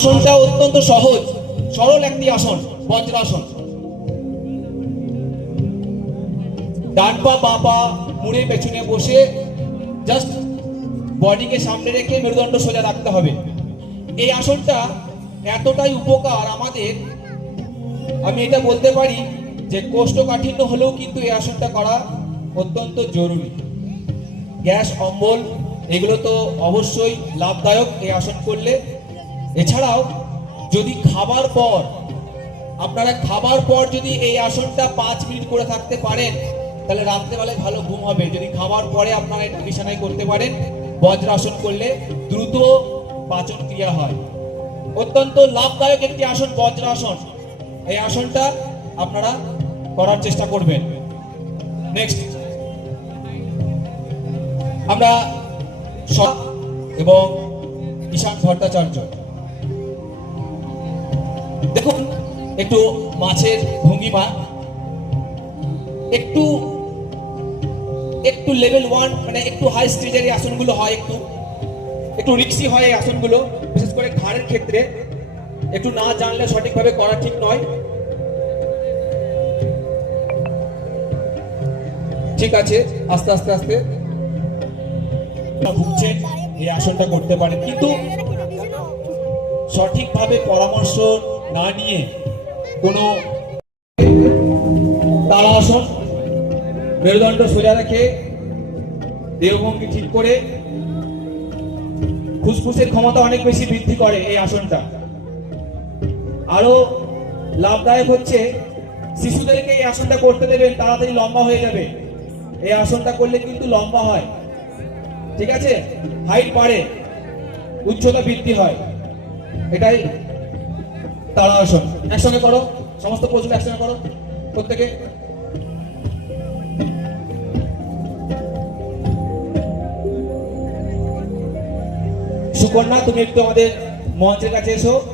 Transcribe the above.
আসনটা অত্যন্ত সহজ সরল একটি আসন, বজ্রাসন। ডান পা বাঁ পা মুড়ে পেছনে বসে জাস্ট বডিকে সামনে রেখে মেরুদণ্ড সোজা রাখতে হবে। এই আসনটা এতটাই উপকার আমাদের, আমি এটা বলতে পারি যে কোষ্ঠকাঠিন্য হলেও কিন্তু এই আসনটা করা অত্যন্ত জরুরি। গ্যাস অম্বল এগুলো তো অবশ্যই লাভদায়ক এই আসন করলে। এছাড়াও যদি খাবার পর যদি এই আসনটা 5 মিনিট করে থাকতে পারেন তাহলে রাত্রেবেলায় ভালো ঘুম হবে। যদি খাবার পরে আপনারা এটা বিছানায় করতে পারেন, বজ্রাসন করলে দ্রুত পাচন ক্রিয়া হয়। অত্যন্ত লাভদায়ক একটি আসন বজ্রাসন। এই আসনটা আপনারা করার চেষ্টা করবেন। নেক্সট আমরা এবং ঈশান ভট্টাচার্য, দেখুন একটু মাছের ভঙ্গিমা, একটু লেভেল 1 মানে একটু হাই স্টেজের এই আসনগুলো হয়, একটু রিক্সি হয় এই আসনগুলো, বিশেষ করে ঘাড়ের ক্ষেত্রে একটু না জানলে সঠিকভাবে করা ঠিক নয়। ঠিক আছে, আস্তে আস্তে আস্তে ভুগছেন এই আসনটা করতে পারেন, কিন্তু সঠিকভাবে পরামর্শ না নিয়ে কোনো তাড়াসন, মেরুদণ্ড সোজা রেখে দেহভঙ্গি ঠিক করে ফুসফুসের ক্ষমতা অনেক বেশি বৃদ্ধি করে এই আসনটা। আরো লাভদায়ক হচ্ছে শিশুদেরকে এই আসনটা করতে দেবেন, তাড়াতাড়ি লম্বা হয়ে যাবে। এই আসনটা করলে কিন্তু লম্বা হয়, ঠিক আছে, হাইট বাড়ে, উচ্চতা বৃদ্ধি হয়। এটাই তাড়াসন। একসঙ্গে করো, সমস্ত পোজগুলো একসঙ্গে করো প্রত্যেকে। সুকন্যা, তুমি একটু আমাদের মঞ্চের কাছে এসো।